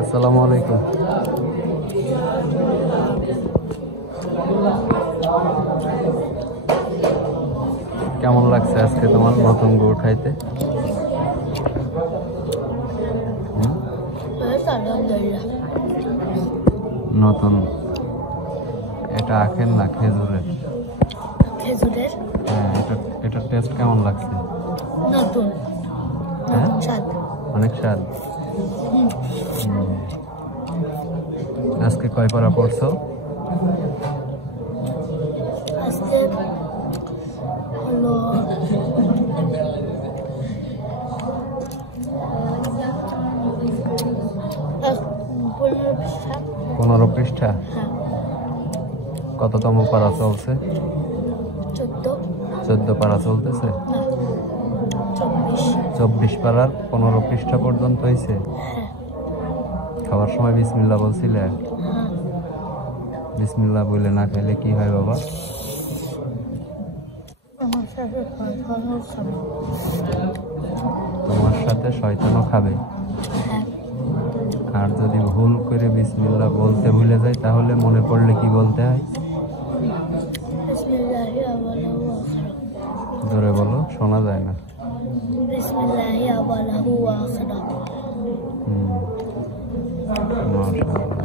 আসসালামু আলাইকুম। কেমন লাগছে আজকে তোমার নতুন গুড় খাইতে? নতুন এটা আখের না খেজুরের? খেজুরের। হ্যাঁ, এটার টেস্ট কেমন লাগছে? নতুন। হ্যাঁ, স্বাদ, অনেক স্বাদ। আজকে কয় পারা পড়ছো? আজকে হলো 15 পৃষ্ঠা। কততম পারা চলছে? 14 পারা চলতেছে। 24 পারার 15 পৃষ্ঠা পর্যন্ত হয়েছে। খাওয়ার সময় বিসমিল্লাহ বলছিলে? বিসমিল্লাহ বলে না খাইলে কি হয় বাবা? তোমার সাথে শয়তানও খাবে। আর যদি ভুল করে বিসমিল্লাহ বলতে ভুলে যাই তাহলে মনে পড়লে কি বলতে হয়? জোরে বলো, শোনা যায় না। মাশাআল্লাহ।